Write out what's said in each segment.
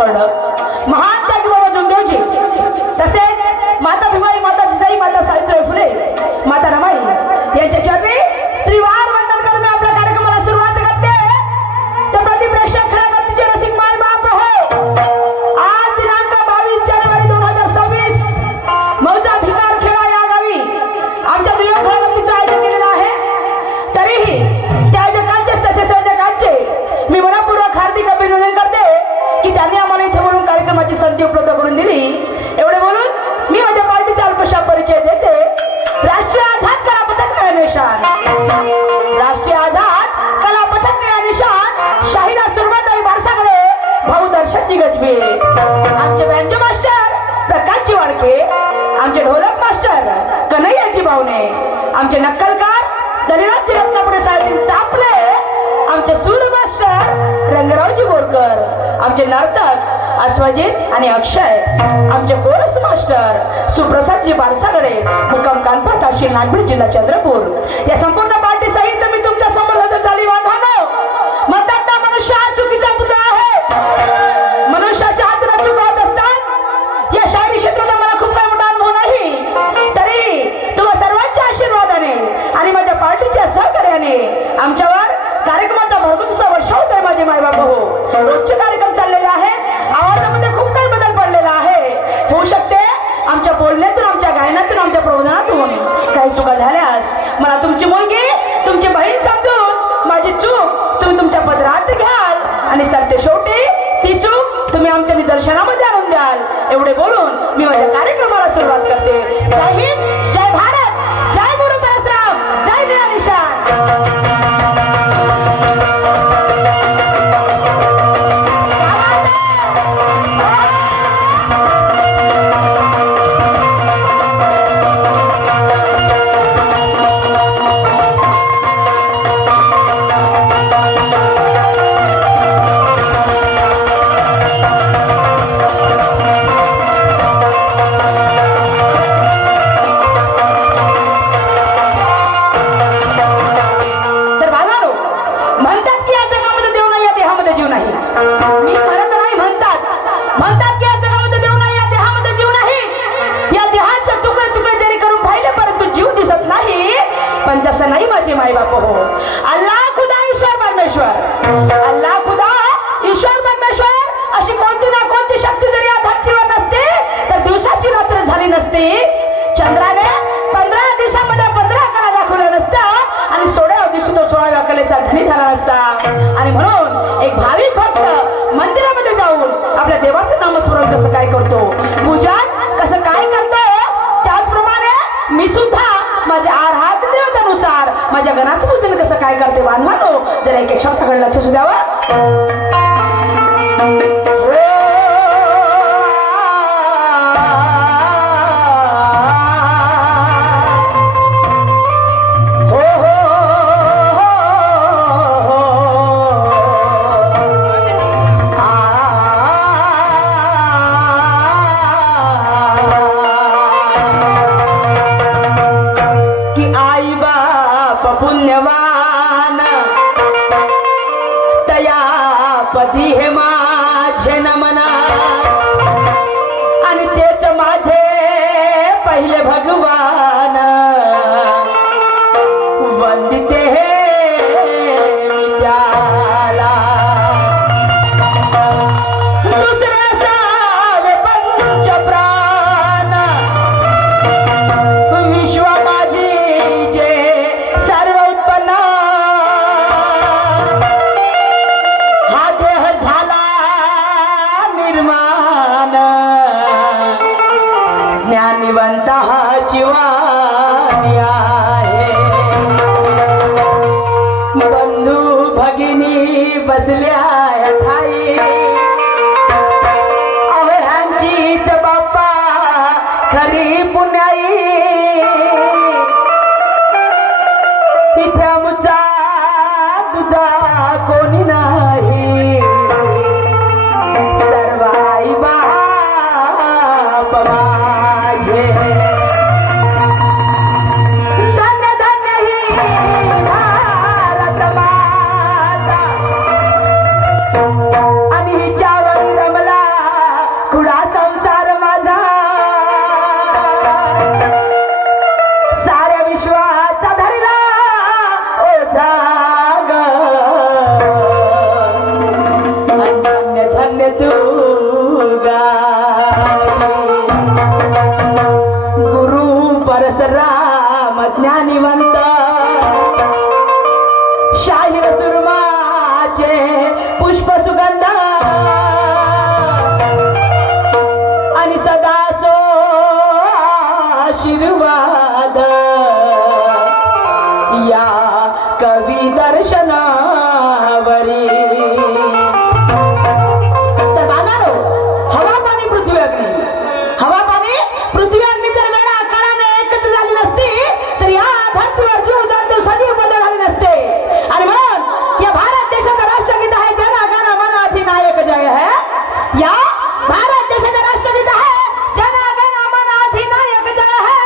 पडलं. महान त्यागी बाबा जोगदेवजी, तसेच माता भीमाई, माता जिजाई, माता सावित्रीबाई फुले, माता रमाई यांच्या चरणी त्रिवार वंदन करून मी आपल्या कार्यक्रमाला सुरुवात करते. तर प्रदीप प्रेक्षक खऱ्या गतीचे रसिक माय बाप हो, आज दिनांक 22 जानेवारी 2026 मौजा भिकार खेळा या गावी आमच्या दुय्यम खऱ्या गतीचं आयोजन केलेलं आहे. तरीही त्या आयोजकांचेच तसेच संयोजकांचे मी मनपूर्वक हार्दिक अभिनंदन करते की त्यांनी आम्हाला इथे बोलून कार्यक्रमाची संधी उपलब्ध करून दिली. एवढे बोलून मी माझ्या पार्टीचा अल्पशा परिचय देते. राष्ट्रीय आझाद कला पथक नया निशान, राष्ट्रीय आझाद कला पथक नया निशान, शाहिदा सुरमताई बारसाकडे, भाऊ दर्शनजी गजबे, आमचे बँजो मास्टर प्रकाशजी वाडके, आमचे ढोलक मास्टर कन्हैयाजी बावणे, आमचे नक्कलकार दलिराजजी रत्नापुरे साहेब चापले, आमचे सूर मास्टर रंगरावजी बोरकर, आमचे नर्तक अश्वजित आणि अक्षय, आमचे कोरस मास्टर सुप्रसादजी बारसागडे, मुक्काम कानपूर तहसील नागपूर जिल्हा चंद्रपूर. या संपूर्ण पार्टी सहित मी तुमच्या समोर हजर झाली. वाघानो म्हणतात ना, मनुष्य हा चुकीचा पुतळा आहे. मनुष्याच्या हातून चुका होत असतात. या शाळी क्षेत्राचा मला खूप काही मोठा अनुभव नाही, तरी तुम्हा सर्वांच्या आशीर्वादाने आणि माझ्या पार्टीच्या सहकार्याने आमच्यावर कार्यक्रमाचा भरपूर वर्ष होत आहे. माझे मायबाप हो, रोजचे कार्यक्रम चाललेले आहेत. आवाजामध्ये खूप काही बदल पडलेला आहे. होऊ शकते आमच्या बोलण्यातून, आमच्या गायनातून, आमच्या प्रबोधनातून काही चुका झाल्यास मला तुमची मुलगी, तुमची बहीण समजून माझी चूक तुम्ही तुमच्या पदरात घ्याल आणि सरते शेवटी ती चूक तुम्ही आमच्या निदर्शनामध्ये आणून द्याल. एवढे बोलून मी माझ्या कार्यक्रमाला सुरुवात करते. जय हिंद, जय भारत, जय गुरु परशुराम, जय नया निशान. नाही माझे माई बाप हो. अल्लाह खुदा ईश्वर परमेश्वर, अल्लाह खुदा ईश्वर परमेश्वर अशी कोणती ना कोणती शक्ती जरी या धरतीवर नसते तर दिवसाची रात्र झाली नसती. चंद्राने 15 दिवसामध्ये 15 कला दाखवल्या नसत्या आणि 16व्या दिवशी तो 16व्या कलेचा धनी झाला नसता. आणि म्हणून एक भाविक भक्त मंदिरामध्ये जाऊन आपल्या देवाचं नामस्मरण कसं काय करतो, पूजन कसं काय करतो, त्याचप्रमाणे मी सुद्धा माझ्या आराधनेनुसार माझ्या गणाचं पूजन कसं काय करते. बांधवानो, जरा एक शब्दाकडे लक्ष द्यावं. पुण्यवान तया पती हे माझे नमना आणि तेच माझे पहिले भगवान. वंदिते मी त्याला दुसरे सावे पंचप्राण. विश्व माझी जे सर्व उत्पन्न, हा देह झाला निर्माण. ज्ञानिवंत हा जीवानी आहे. बंधू भगिनी बसल्या ठाई, अवह्यांचीच बाप्पा खरी पुण्याई. तिथे मुचा तुझा कोणी नाही, सर्व आई बाप माझे. धन्य धन्य ही भारत माता आणि हिच्यावर रमला ज्ञानिवंत शाहीर सुरमाचे पुष्प सुगंध आणि सदा सो आशीर्वाद या कवी दर्शनावरी. तर बांधारो, हवा पाणी पृथ्वी अग्नी, हवा पाणी पृथ्वी अग्नी जर वेळा काळाने एकत्र झाली नसती तर या धरतीवर जीव जंतू सजीव बदल झाले नसते. आणि म्हणून या भारत देशाचं राष्ट्रगीत आहे जन गण मन अधिनायक जय है. या भारत देशाचं राष्ट्रगीत आहे जन गण मन अधिनायक जय है.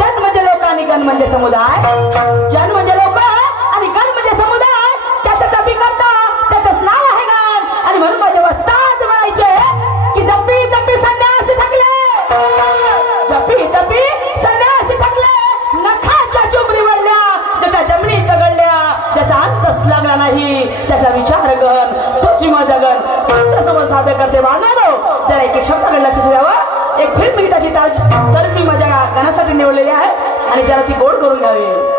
जन म्हणजे लोक आणि गण म्हणजे समुदाय. जन म्हणजे लोक आणि गण म्हणजे समुदाय. त्याचं अभिकर्ता त्याचंच नाव आहे गण. आणि म्हणून माझे वस्ताद म्हणायचे की जप्पी तप्पी संन्यासी थकले, जप्पी तप्पी संन्यासी थकले, नखाच्या चुंबरी वळल्या, ज्याच्या जमिनी तगडल्या, ज्याचा अंतच लागला नाही, त्याचा विचार गण, तोच माझा गण. तुमच्या समोर सादर करते बांधवानो. जरा एक शब्दाकडे लक्ष द्यावं. एक फिल्म गीताची तर मी माझ्या गाण्यासाठी निवडलेली आहे आणि जरा ती गोड करून घ्यावी.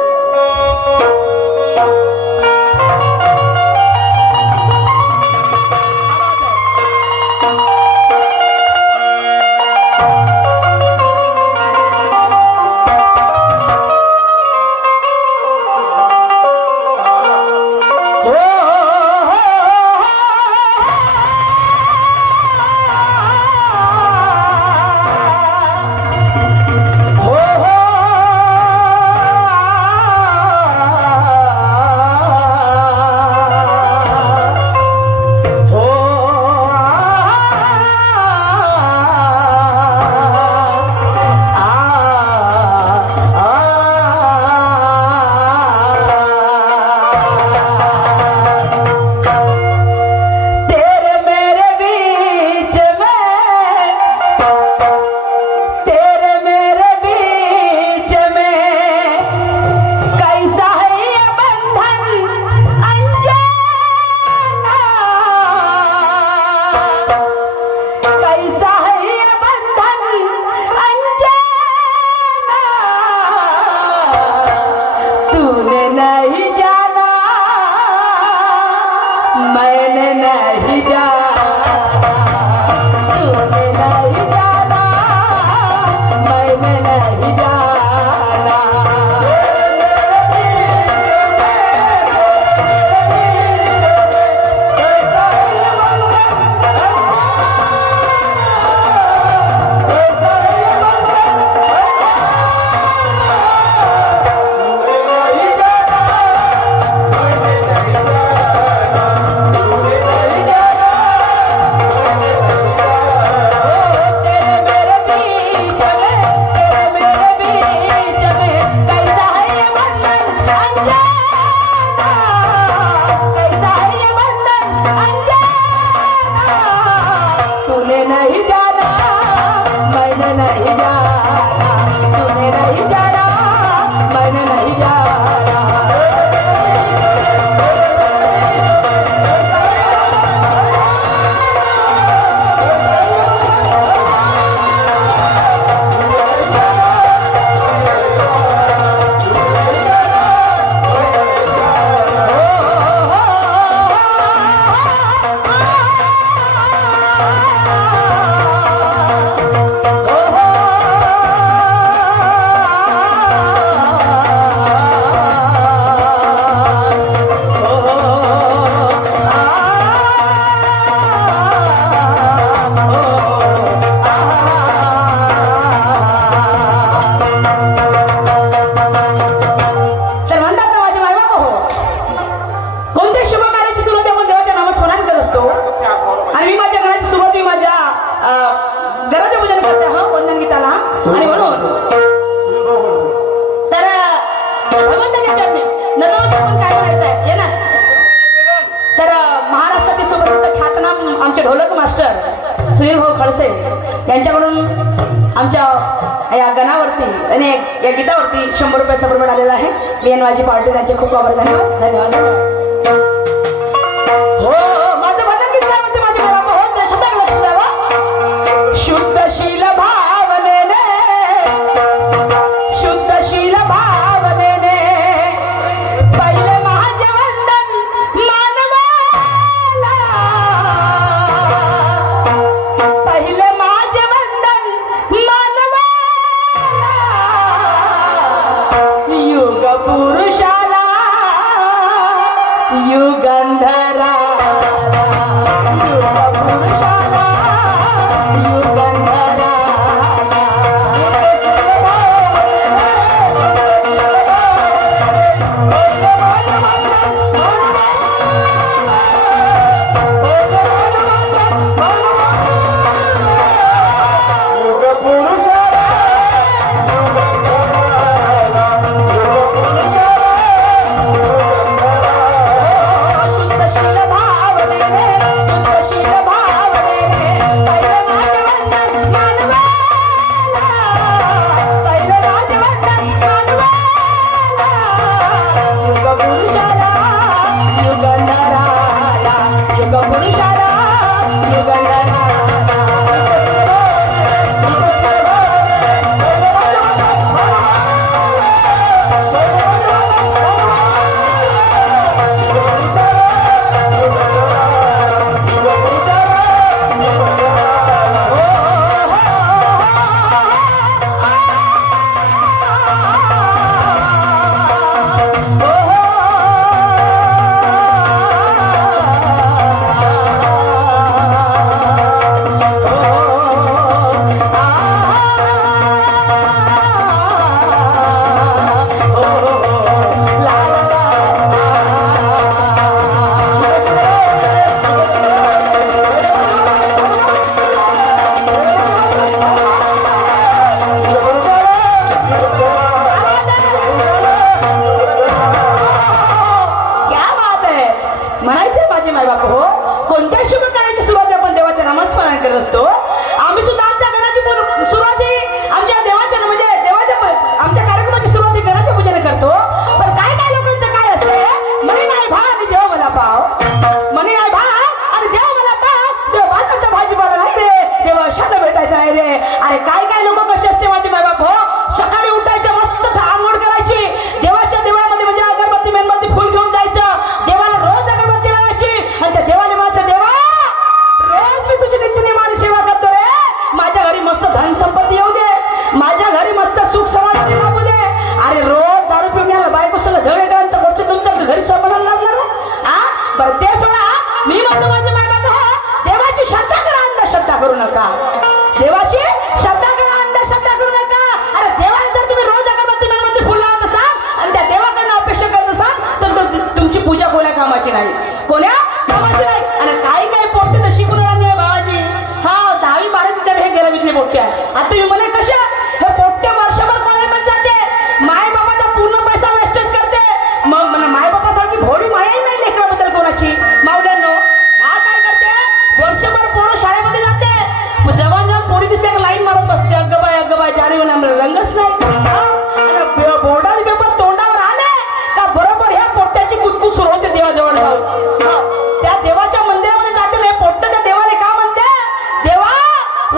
यांच्याकडून आमच्या या गणावरती आणि या गीतावरती 100 रुपये सपोर्ट आलेला आहे. BNYG पार्टी त्यांचे खूप आभार. धन्यवाद धन्यवाद. हो माझं भजन गीत काय म्हणते माझे बाबा. हो त्या शब्दाकडे लक्ष द्यावं. शुद्धशील भावनेने, शुद्धशील भावने पुरुषाला युगंधरा पुरुषाला युगंधरा देवाची श्रद्धा करा, अंधश्रद्धा करू नका. अरे देवाने जर तुम्ही रोज अगरबत्ती मेणबत्ती फुल लावत असाल आणि त्या देवाकडनं अपेक्षा करत असाल तर तुमची पूजा कोण्या कामाची नाही, कोण्या कामाची नाही. आणि काही काही पोट्टे तर शिकून नाही बाबाजी. हा 10वी 12वी हे गेल्या विकले पोट्टे आहे. आता तुम्ही मला कशा हे पोट्टे वर्षभर कॉलेजमध्ये जाते, माय बाबाचा पूर्ण पैसा वेस्टेज करते. मग मला माय बाबासारखी भोडी मायाही नाही लेकराबद्दल कोणाची. मावद्यांनो हा काय करते, वर्षभर पोरं शाळेमध्ये जाते, जवान जवान पोरी दिसते लाईन मारत बसते. अगबाय जाणे म्हणून आम्हाला रंगच नाही. बोर्डाचे पेपर तोंडावर आले का बरोबर ह्या पोट्ट्याची कुतकुत सुरू होते देवाजवळ जाऊन. त्या देवाच्या मंदिरामध्ये जाते नाही पोट्ट त्या देवाने का म्हणते, देवा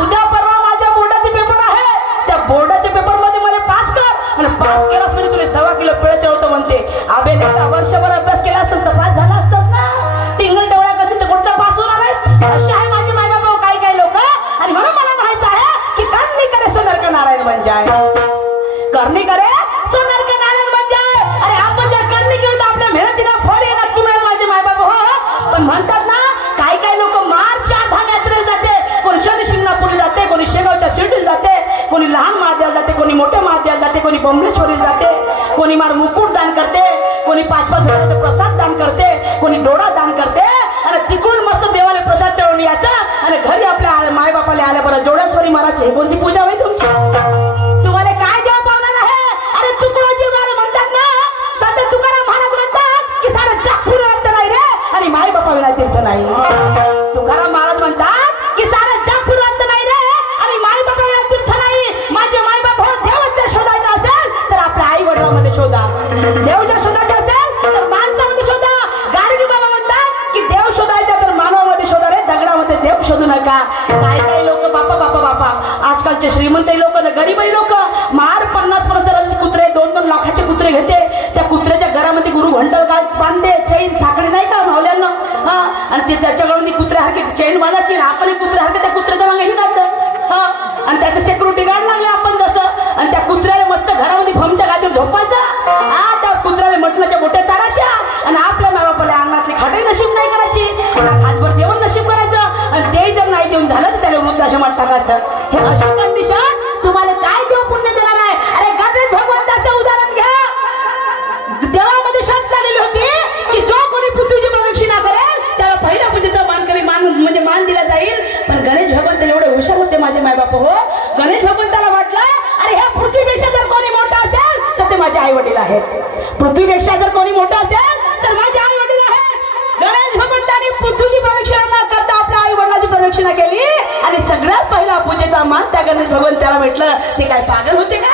उद्या परवा माझ्या बोर्डाचे पेपर आहे, त्या बोर्डाच्या पेपर मध्ये मला पास कर आणि पास केलास म्हणजे तुला 1.25 किलो पेळ चढवतो म्हणते. अबे वर्षभर अभ्यास केला असतास तर पास झाला असतास ना. टिंगल टवळ्या कशी तर कुठचा पास होणार आहेस. अशी आहे माझे माय बाबा काही काही लोक. आणि म्हणून मला माहित आहे की करणी करे सोनर का नारायण बन जाय, करणी करे सोनर का नारायण बन जाय. अरे आपण जर करणी केली तर आपल्या मेहनतीला फळ येणार तुम्हाला माझे माय बाबा. हो पण म्हणतात ना काही काही लोक मार्च 8 यात्रेला जाते, कोणी शनी शिंगणापूरला जाते, कोणी शेगावच्या शिर्डीला जाते, कोणी लहान महादेवाला जाते, कोणी मोठ्या महादेवाला जाते, कोणी बंबलेश्वरीला जाते, कोणी मार मुकुट दान करते, कोणी 5-5 हजाराचा प्रसाद दान करते, कोणी डोळा दान करते. आणि तिकडून मस्त देवाला प्रसाद चढवून यायचा आणि घरी आपल्या माय बापाला आल्या बरं जोड्यास्वरी महाराज हे कोणती पूजा होईल तुमची. तुम्हाला काय देव पावणार आहे. अरे तुकडोजी महाराज म्हणतात ना, संत तुकाराम महाराज म्हणतात की सारं जग फिरून अर्थ नाही रे आणि माय बापा विना तीर्थ नाही. तुकाराम महाराज म्हणतात की सारं जग फिरून अर्थ नाही रे आणि माय बापा विना तीर्थ नाही. माझे माय बाप हो देव जर शोधायचा असेल तर आपल्या आई वडिलांमध्ये शोधा. देव जर शोधायचा असेल तर माणसामध्ये शोधा. गाडगी बाबा म्हणतात की देव शोधायचा तर मानवामध्ये शोधा रे, दगडामध्ये देव शोधू नका. काही काही लोक बापा बापा बापा आजकालचे श्रीमंत लोक गरीबही लोक मार 50-50 कुत्रे 2-2 लाखाचे कुत्रे घेते. त्या कुत्र्याच्या घरामध्ये गुरु घंटल बांधते, चैन साखळी नाही का मावल्यांना. हा आणि ते त्याच्याकडून कुत्र्या हरके चैन बांधायची, आपण कुत्र्या हरके त्या कुत्र्याच्या मागे हिंडायचं. हा आणि त्याचं सिक्युरिटी गार्ड लागले आपण जसं. आणि त्या कुत्र्याला मस्त घरामध्ये भमच्या गादीवर झोपायचं. हा त्या कुत्र्याला म्हटलं आई वडील आहेत. पृथ्वीपेक्षा जर कोणी मोठं असेल तर माझे आई वडील आहेत. गणेश भगवंतांनी पृथ्वीची प्रदक्षिणा न करता आपल्या आई वडिलांची प्रदक्षिणा केली आणि सगळ्यात पहिला पूजेचा मान त्या गणेश भगवंताला भेटलं. ते काय पागल होते का?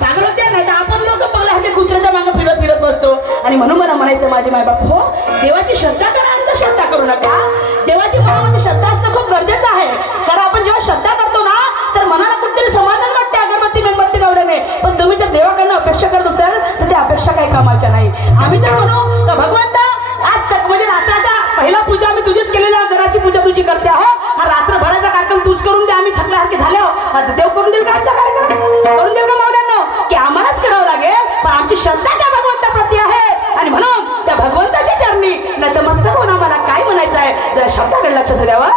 पागल होते नाही तर आपण लोक बघला ते कुत्र्याच्या मागे फिरत फिरत बसतो. आणि म्हणून मला म्हणायचं माझे मायबाप हो, देवाची श्रद्धा करा, अंधश्रद्धा करू नका. देवाची मनामध्ये श्रद्धा असणं खूप गरजेचं आहे. कारण आपण जेव्हा श्रद्धा करतो ना तर मनाला कुठेतरी समाधान वाटते अगरबत्ती मेणबत्ती लावल्याने. पण तुम्ही जर देवाकडनं अपेक्षा करत असाल तर त्या अपेक्षा काही कामाच्या नाही. आम्ही जर म्हणू तर भगवंता आज म्हणजे रात्राचा पहिला पूजा आम्ही तुझीच केलेला, घराची पूजा तुझी करते आहो, हा रात्रभराचा कार्यक्रम तूच करून दे, आम्ही थकल्यासारखे झाले आहो, देव करून देईल का आमचा कार्यक्रम? करून देईल का मावल्यांनो? की आम्हालाच करावं लागेल. पण आमची श्रद्धा त्या भगवंताप्रती आहे आणि म्हणून त्या भगवंताच्या चरणी नतमस्तक होऊन आम्हाला काय म्हणायचं आहे जरा शब्दाकडे लक्ष द्यावं.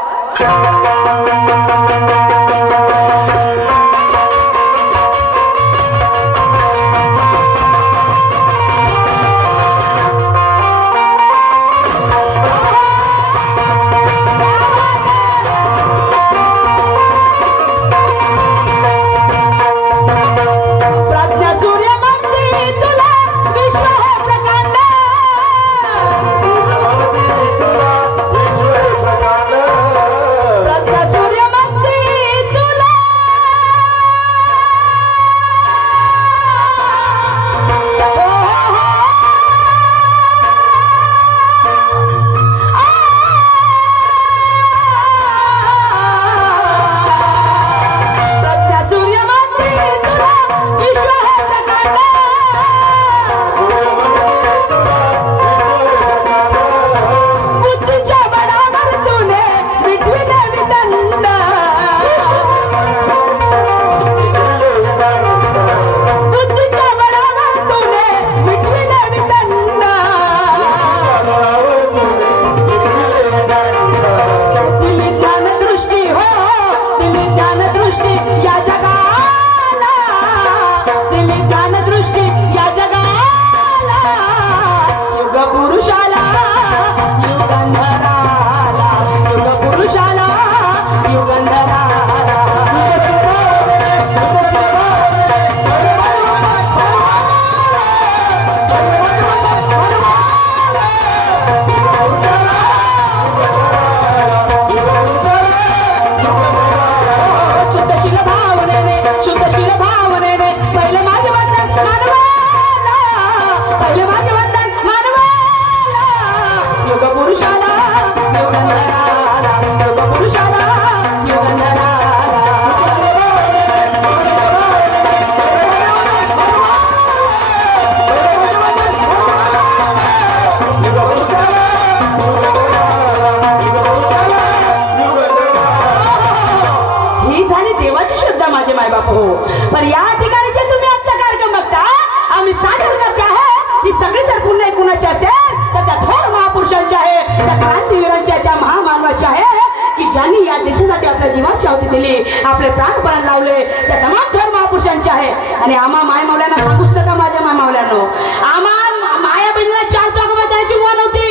आपले प्राणपण लावले त्या तमाम थोर महापुरुषांचे आहे. आणि आम्हा माय मावल्यांना सांगूच नका माझ्या माय मावल्यांनो, आम्हा माया बहिणीला चार चौकामध्ये जायची उभा नव्हती.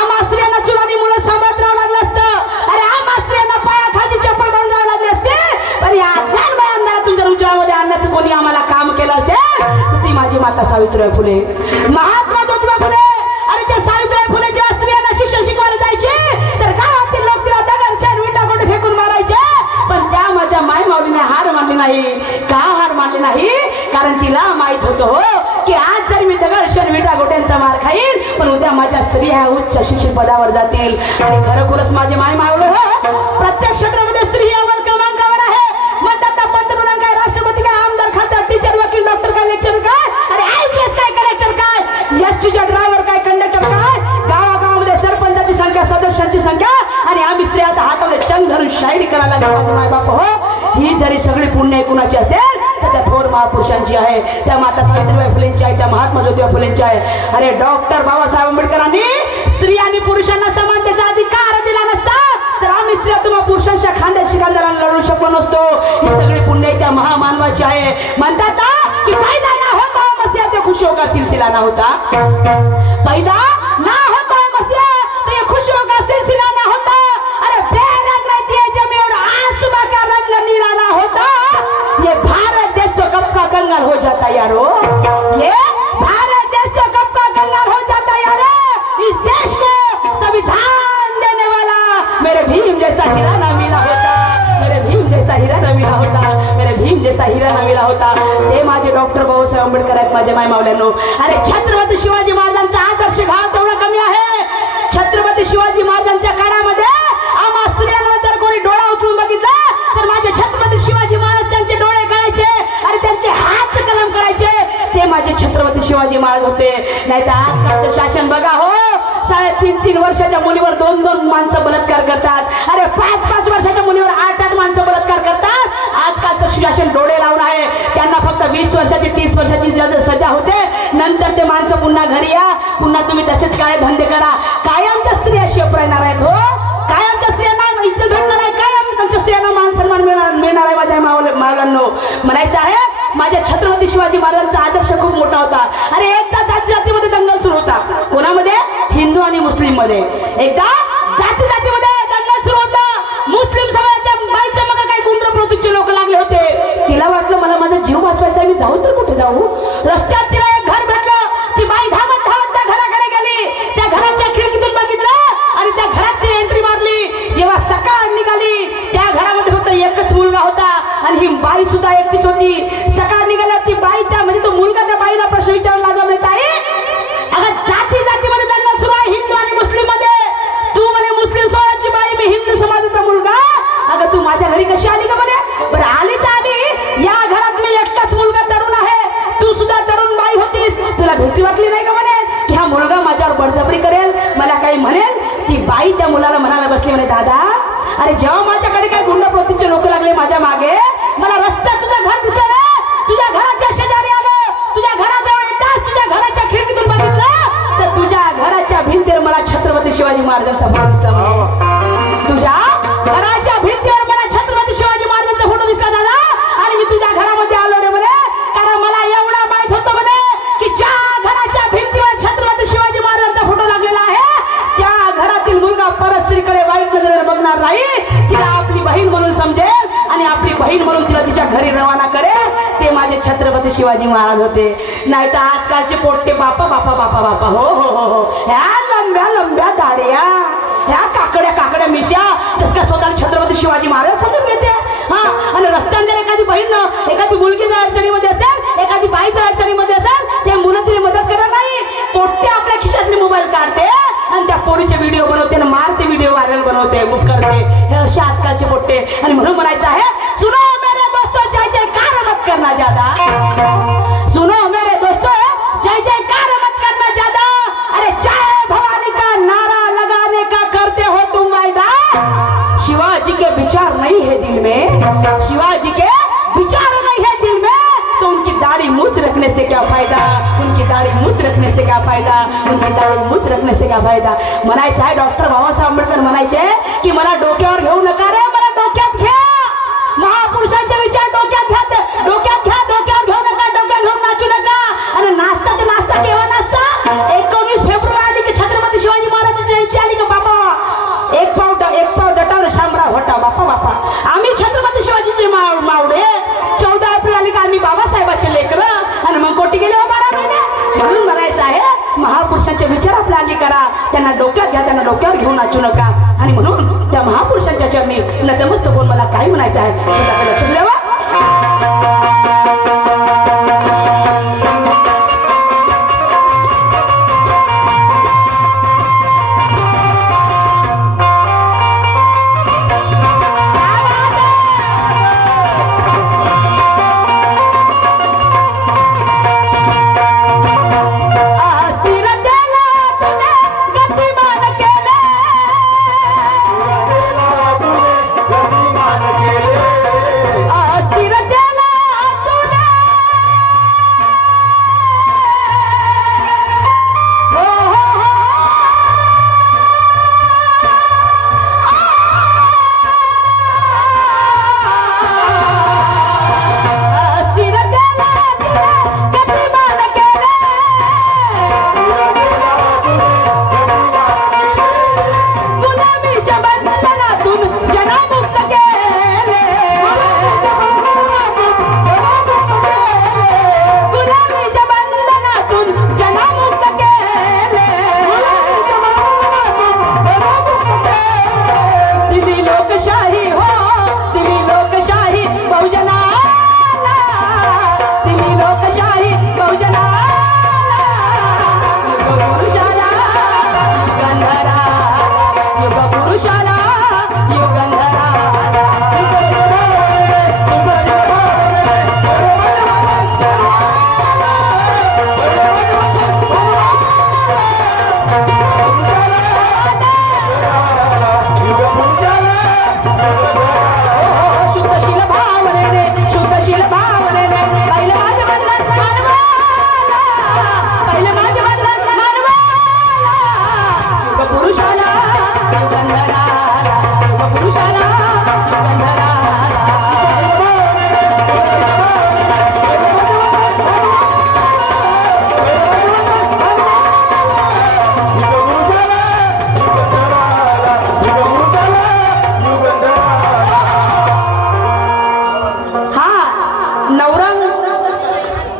आम्हा स्त्रियांना चुरानी मुलं सांभाळत राहावं लागलं असतं. अरे आम्हा स्त्रियांना पायाखाली चप्पल बांधून राहावं लागले असते. पण या ज्ञानमय अंधारातून जर उजेडामध्ये आणण्याचं कोणी आम्हाला काम केलं असेल तर ती माझी माता सावित्रीबाई फुले, महात्मा ज्योतिबा फुले. आणि त्या सावित्रीबाई फुले जेव्हा स्त्रियांना शिक्षण शिकवायला जायचे तर गावातील लोक तिला दगड शेण विटा गोटे फेकून मारायचे. पण त्या माझ्या माय माऊलीने हार मानली नाही. का हार मानली नाही? कारण तिला माहित होतं हो की आज जर मी दगड शेण विटा गोट्यांचा मार खाईन पण उद्या माझ्या स्त्री ह्या उच्च शिक्षित पदावर जातील. आणि खरोखरच माझे माय मावळे हो, प्रत्येक क्षेत्रामध्ये स्त्री ही अव्वल क्रमांकावर आहे. म्हणतात ना पंतप्रधान काय, राष्ट्रपती काय, आमदार, खासदार, टीचर, वकील, डॉक्टर काय, लेक्चर काय, अरे IPS काय, कलेक्टर काय, एसटीचा ड्रायव्हर काय, कंडक्टर काय, गावागावामध्ये सरपंचाची संख्या, सदस्यांची संख्या. आणि आम्ही स्त्री आता हातामध्ये चंग धरून शायरी करायला लागलो माय बाप हो. ही जरी सगळी पुण्य कुणाची असेल तर त्या थोर महापुरुषांची आहे. त्या माता सावित्रीबाई फुलेंची आहे, त्या महात्मा ज्योतिबा फुलेंची आहे. अरे डॉक्टर बाबासाहेब आंबेडकरांनी स्त्री आणि पुरुषांना समानतेचा अधिकार दिला नसता तर आम्ही स्त्रिया तुम्हा पुरुषांच्या खांद्याशी खांद्याला लढू शकलो नसतो. ही सगळी पुण्य त्या महामानवाची आहे. म्हणतात की पैदा ना होता मसीहा ते खुशी होगा सिलसिला ना होता. पैदा ना होता मसीहा तो ये खुशियों का सिलसिला ना होता. अरे बेरंग रहती है जमी और आसमां का रंग नीला ना होता. ये भारत देश तो कब का कंगाल हो जाता यारो. ये माझे डॉक्टर बाबासाहेब आंबेडकर आहेत माझ्या माय मावल्यांनो. अरे छत्रपती शिवाजी महाराजांचा आदर्श घाव तेवढा कमी आहे. छत्रपती शिवाजी महाराजांच्या काळामध्ये आम्हा स्त्रियांना जर कोणी डोळा उचलून बघितला तर माझे छत्रपती शिवाजी महाराज त्यांचे डोळे करायचे आणि त्यांचे हात कलम करायचे. ते माझे छत्रपती शिवाजी महाराज होते. नाही तर आजकालचं शासन बघा हो, 3.5 वर्षाच्या मुलीवर 2 माणसं बलात्कार करतात. अरे 5 वर्षाच्या मुलीवर 8 माणसं बलात्कार करतात. आजकालचं शासन डोळे लावून आहे. त्यांना फक्त 20 वर्षाची 30 वर्षाची सजा होते. नंतर ते माणसं पुन्हा घरी या, पुन्हा तुम्ही तसेच काळे धंदे करा. कायमच्या स्त्रिया शेप राहणार आहेत हो. कायमच्या स्त्रियांना इज्जत भेटणार आहे. कायम त्यांच्या स्त्रियांना मान सन्मान मिळणार आहे. माझ्या मावलांनो म्हणायचं आहे, माझ्या छत्रपती शिवाजी महाराजांचा आदर्श खूप मोठा होता. अरे एकदा जातीमध्ये दंगल सुरू होता. कोणामध्ये? हिंदू आणि मुस्लिम मध्ये. एकदा जातीमध्ये दंगल सुरू होता. मुस्लिम समाजाच्या बाईच्या मग काही गुंड प्रवृत्तीचे लोक लागले होते. तिला वाटलं मला माझा जीव वाचवायचा, मी जाऊ तर कुठे जाऊ. रस्त्यात तिला एक घर भेटलं. ती बाई धावत त्या घराकडे गेली. त्या घराच्या खिडकीतून बघितलं आणि त्या घरात ती एंट्री मारली. जेव्हा सकाळ निघाली त्या घरामध्ये फक्त एकच मुलगा होता आणि ही बाई सुद्धा एकटीच होती. सकाळ निघाल्यावर ती बाई म्हणजे तो मुलगा त्या बाईला प्रश्न विचारायला लागला, म्हणजे ताई अगं जातीमध्ये दंगल सुरू आहे हिंदू आणि मुस्लिम मध्ये. तू म्हणे मुस्लिम समाजाची बाई, मी हिंदू समाजाचा मुलगा. अगं तू माझ्या घरी कशी आली का म्हणे. बरं आली तर आली, या घरात मी एकटाच मुलगा तरुण आहे. तू सुद्धा तरुण बाई होतीस, तुला भीती वाटली नाही का म्हणे की हा मुलगा माझ्यावर बळजबरी करेल, मला काही म्हणेल. ती बाई त्या मुलाला म्हणायला बसली, म्हणे दादा अरे जेव्हा माझ्याकडे काही गुंड प्रवृत्तीचे लोक लागले माझ्या मागे, मला रस्त्यात तुझं घर दिसलं ना, तुझ्या घराच्या शेजारी आलो, तुझ्या घराजवळ येताच तुझ्या घराच्या खिडकीतून बघितलं तर तुझ्या घराच्या भिंतीवर मला छत्रपती शिवाजी महाराजांचा फोटो दिसला. तुझ्या घराच्या भिंतीवर मला छत्रपती शिवाजी महाराजांचा फोटो दिसला दादा. आणि मी तुझ्या घरामध्ये आलो रे म्हणे, कारण मला एवढा माहित होतं म्हणे की ज्या घराच्या भिंतीवर छत्रपती शिवाजी महाराजांचा फोटो लागलेला आहे त्या घरातील मुलगा परस्त्रीकडे वाईट नजरेने बघणार नाही. तिला आपली बहीण म्हणून समजेल आणि आपली बहीण म्हणून तिला तिच्या घरी रवाना करेल. ते माझे छत्रपती शिवाजी महाराज होते. नाही तर आजकालचे पोट्टे बापा बापा बापा बापा हो हो हो हो, ह्या लंब्या दाड्या, ह्या काकड्या मिश्या, जस का स्वतःला छत्रपती शिवाजी महाराज समजून घेते. हा, आणि रस्त्याने जर एखादी बहीण, एखादी मुलगी जर अडचणीमध्ये असेल, एखादी बाई जर अडचणीमध्ये असेल, ते मुलं तिला मदत करत नाही. पोट्टे आपल्या खिशातले मोबाईल काढते आणि त्या पोरीचे व्हिडिओ बनवते आणि मारते, व्हिडिओ व्हायरल बनवते, बुक करते. हे असे आजकालचे पोट्टे. आणि म्हणून म्हणायचं आहे, सुनो मेरे दोस्तों जय जयकार मत करना ज्यादा. सुनो मेरे दोस्तों जय जयकार मत करना ज्यादा. अरे जय भवानी का नारा लगाने का करते हो तुम वायदा. शिवाजी के विचार नहीं है दिल में, शिवाजी के विचार नहीं है दिल में, तो उनकी दाढ़ी मूछ रखने से क्या फायदा. उनकी दाढ़ी मूछ रखने से क्या फायदा. उनकी दाढ़ी मूछ रखने से क्या फायदा. म्हणायचं आहे डॉक्टर बाबासाहेब आंबेडकर म्हणायचे की मला डोक्यावर घेऊ नका रे, मला डोक्यात घ्या. महापुरुषांचे विचार डोक्यात घ्या, डोक्यात घ्या, डोक्यावर घेऊ नका, डोक्यात घेऊन नाचू नका. आणि नाचता तर नाचता केव्हा नाचता. 19 फेब्रुवारी आली की छत्रपती शिवाजी महाराजांची जयंती आली का बाबा एक पाव डटावर शामराव होता. बापा बापा आम्ही छत्रपती शिवाजीचे मावडे. 14 एप्रिल आली का आम्ही बाबासाहेबाचे लेकरं आणि मग कोटी गेले 12 महिने. म्हणून म्हणायचं आहे महापुरुषांचे विचार आपल्या अंगी करा, त्यांना डोक्यात घ्या, त्यांना डोक्यावर घेऊन नाचू नका. आणि म्हणून त्या महापुरुषांच्या चरणी नतमस्तक होऊन मला काय म्हणायचं आहे स्वतःकडे लक्ष द्यावा. केले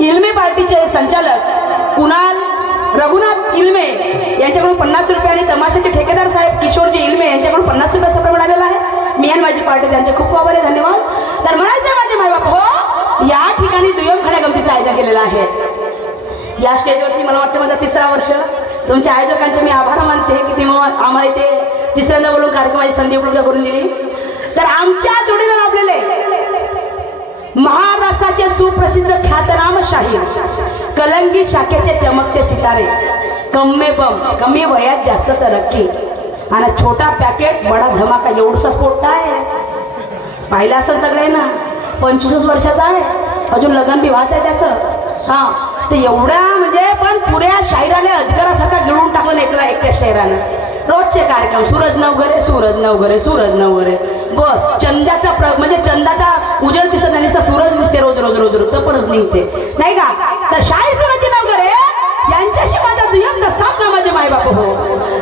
इल्मे पार्टीचे संचालक कुणाल रघुनाथ इल्मे यांच्याकडून 50 रुपये आणि तमाशाचे ठेकेदार साहेब किशोरजी इल्मे यांच्याकडून 50 रुपये सप्र मिळालेला आहे. मी आणि माझी पार्टी त्यांचे खूप खूप आभारी, धन्यवाद. तर म्हणायचं माझे मायबाप हो, या ठिकाणी दुय्यम खड्या गमतीचं आयोजन केलेलं आहे. या स्टेजवरती मला वाटतं माझा 3रा वर्ष. तुमच्या आयोजकांचे मी आभार मानते की ते आम्हाला इथे 3ऱ्यांदा बोलून कार्यक्रमाची संधी उपलब्ध करून दिली. तर आमच्या जोडीला लाभलेले महाराष्ट्राचे सुप्रसिद्ध ख्यातनाम शाहीर, कलंगी शाखेचे चमकते सितारे, कमी वयात जास्त तरक्की आणि छोटा पॅकेट बडा धमाका, एवढसा स्फोट आहे. पाहिलं असेल सगळ्यांना. 25 वर्षाचा आहे, अजून लग्न बी व्हायचं आहे त्याचं. हा, तर एवढ्या म्हणजे पण पुऱ्या शाहिराने अजगरासारखा गिळून टाकलं एकट्या शाहिरानं. रोजचे कार्यक्रम सूरज नवघरे सूरज नवघरे सूरज नवघरे, बस चंद्याचा म्हणजे चंदाचा उजेड दिसत नाही, सूरज दिसते रोज रोज रोज रोज तपणच निघते नाही का. तर शाहीर सूरज नवघरे यांच्याशी माझा दुय्यमचा सामना माझे मायबाप हो.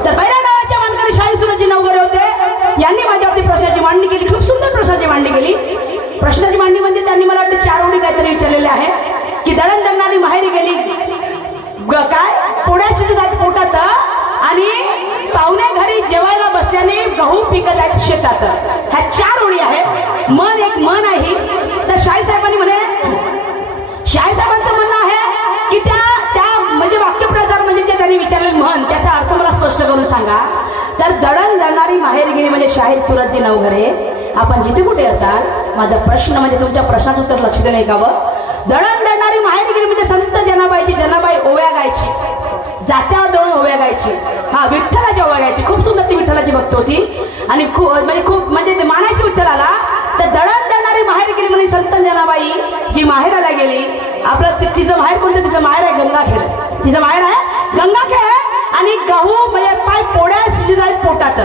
तर पहिल्या नावाच्या मानकरी शाहीर सूरज नवघरे होते. यांनी माझ्यावरती प्रश्नाची मांडणी केली, खूप सुंदर प्रश्नाची मांडणी केली. प्रश्नाची मांडणी म्हणजे त्यांनी मला वाटतं 4 ओळी काहीतरी विचारलेले आहे की दळण दळणारी माहेरी गेली काय पुण्याची दुधात पोटात आणि पाहुणे घरी जेवायला बसल्याने गहू पिकत आहेत शेतात. ह्या 4 ओळी आहेत. मन एक मन आहे. तर शाहीर साहेबांनी म्हणे, शाहीर साहेबांचं म्हणणं आहे की त्या म्हणजे वाक्यप्रचार म्हणजे जे त्यांनी विचारलेलं म्हण त्याचा अर्थ मला स्पष्ट करून सांगा. तर दळण दळणारी माहेरी गेली म्हणजे शाहीर सूरजजी नवघरे, आपण जिथे कुठे असाल माझा प्रश्न म्हणजे तुमच्या प्रश्नाचं उत्तर लक्ष देणं ऐकावं. दळण दळणारी माहेरी गेली म्हणजे संत जनाबाईची, जनाबाई ओव्या गायची, जात्यावर दळून ओव्या गायची. हा, विठ्ठलाची ओव्या गायची. खूप सुंदर ती विठ्ठलाची भक्त होती आणि खूप म्हणजे मानायची विठ्ठलाला. तर दळण दळणारी माहेर गेली म्हणजे संत जनाबाई जी माहेराला गेली. आपलं तिचं माहेर कोणतं? तिचं माहेर आहे गंगाखेड. तिचं माहेर आहे गंगाखेड आणि गहू म्हणजे पाय पोळ्या शिजत आहेत पोटात.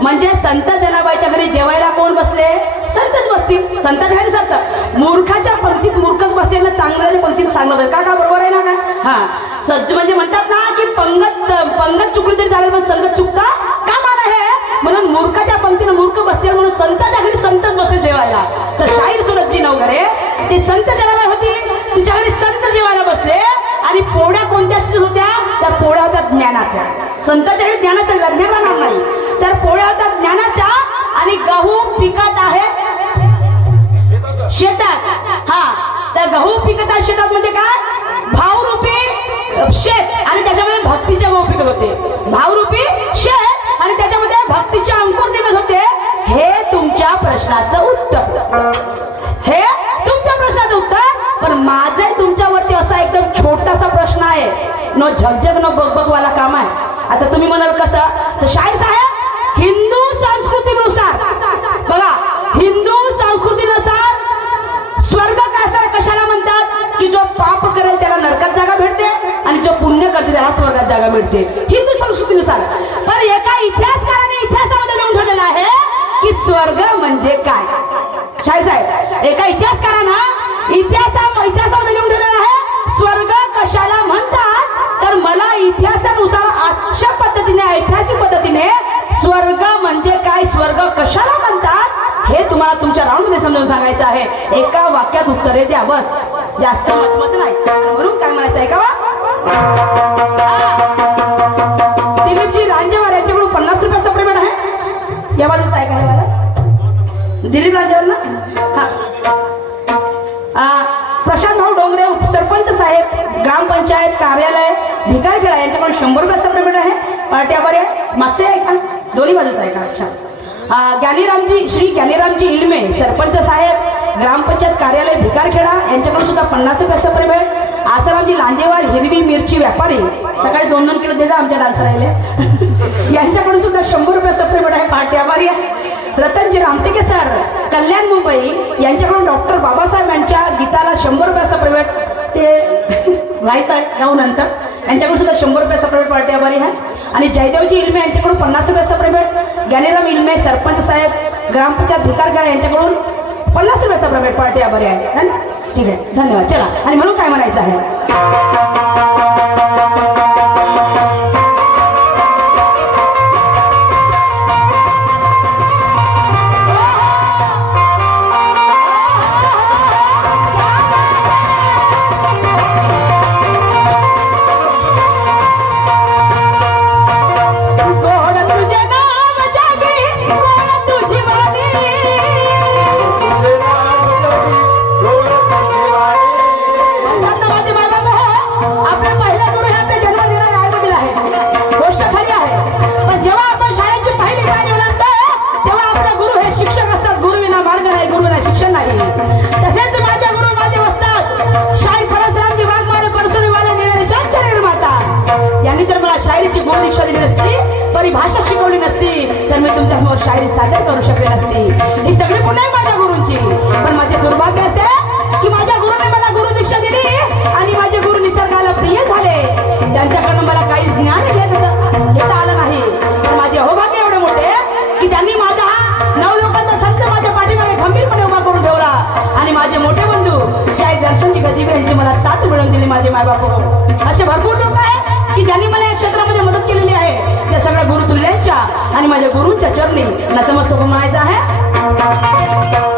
म्हणजे संत जनाबाईच्या घरी जेवायला कोण बसले? संतच बसतील. संतांच्या घरी संत. मूर्खाच्या पंक्तीत मूर्खच बसले ना, चांगल्याच्या पंक्तीत चांगलं बसले. का बरोबर आहे ना का? हा, सज्ज म्हणजे म्हणतात ना की पंगत चुकली तरी चालेल पण संगत चुकता का मान आहे. म्हणून मूर्खाच्या पंक्तीनं मूर्ख बसतील म्हणून संतांच्या घरी संतच बसले जेवायला. तर शाहीर सूरजजी नवघरे ती संत जनाबाई होती, तिच्या घरी संत जेवायला बसले आणि पोळ्या कोणत्या शिजत होत्या? तर पोळ्या होत्या ज्ञानाच्या. संतांच्या घरी ज्ञानाचा लग्न राहणार नाही. तर पोळ्या होत्या ज्ञानाच्या आणि गहू पिकत आहे शेतात. हा, तर गहू पिकत आहे शेतात म्हणजे काय? भावरूपी शेत आणि त्याच्यामध्ये भक्तीचे गहू पिकत होते. भावरूपी शेत आणि त्याच्यामध्ये भक्तीचे अंकुर निघत होते. हे तुमच्या प्रश्नाचं उत्तर. हे तुमच्या प्रश्नाचं उत्तर. पण माझं तुमच्यावरती असा एकदम छोटासा प्रश्न आहे. नो झगझग नो बगबगवाला काम आहे. आता तुम्ही म्हणाल कसं? तर शाहीर साहेब हिंदू संस्कृतीनुसार बघा, हिंदू संस्कृतीनुसार स्वर्ग कशाला म्हणतात? की जो पाप करेल त्याला नरकात जागा भेटते आणि जो पुण्य करते त्याला स्वर्गात जागा मिळते, हिंदू संस्कृतीनुसार. पण एका इतिहासकाराने इतिहासामध्ये लिहून ठेवलेलं आहे की स्वर्ग म्हणजे काय. शाहीर साहेब एका इतिहासकारानं इतिहासामध्ये लिहून ठेवलेलं आहे स्वर्ग कशाला म्हणतात. तर मला इतिहासानुसार आजच्या पद्धतीने ऐतिहासिक पद्धतीने स्वर्ग म्हणजे काय, स्वर्ग कशाला म्हणतात हे तुम्हाला तुमच्या राऊंडमध्ये समजावून सांगायचं आहे. एका वाक्यात उत्तरे द्या बस, जास्त मचमच नाही. म्हणून काय म्हणायचं आहे का? दिलीपजी रांजेवार यांच्याकडून 50 रुपये सप्रेमेंट आहे. या बाजूचा आहे का हे मला? दिलीप रांजेवार ना. हा, प्रशांत भाऊ डोंगरे सरपंच साहेब ग्रामपंचायत कार्यालय भिकारखेडा यांच्याकडून 100 रुपये सप्रेमेंट आहे. पार्टी आभारी आहे. मागचे आहे का? दोन्ही बाजूच आहे का? अच्छा. श्री ज्ञानीरामजी इल्मे सरपंच साहेब ग्रामपंचायत कार्यालय भिकारखेडा यांच्याकडून सुद्धा 50 रुपये सप्रेमेंट. आसारामजी लांजेवार हिरवी मिरची व्यापारी सकाळी 2-2 किलो देजा आमच्या डान्सर राहिले यांच्याकडून सुद्धा 100 रुपये सप्रेमेंट आहे. पार्टी आभारी आहे. रतनजी रामटेके सर कल्याण मुंबई यांच्याकडून डॉक्टर बाबासाहेब यांच्या गीताला 100 रुपये सप्रेमेंट. ते व्हायचं जाऊ नंतर यांच्याकडून सुद्धा 100 रुपये सप्रेमेंट. पार्टी आभारी आहे. आणि जयदेवजी इल्मे यांच्याकडून 50 रुपये सप्रेमेंट. ज्ञानीराम इल्मे सरपंच साहेब ग्रामपंचायत भिकारखेडा यांच्याकडून 50 रुपये सप्रेमेंट. पार्टी आभारी आहे. ठीक आहे, धन्यवाद. चला, आणि म्हणून काय म्हणायचं आहे? दिली माझे मायबाप असे भरपूर लोक आहेत की ज्यांनी मला या क्षेत्रामध्ये मदत केलेली आहे त्या सगळ्या गुरुतुल्यांच्या आणि माझ्या गुरूंच्या चरणी नतमस्तक म्हणायचं आहे.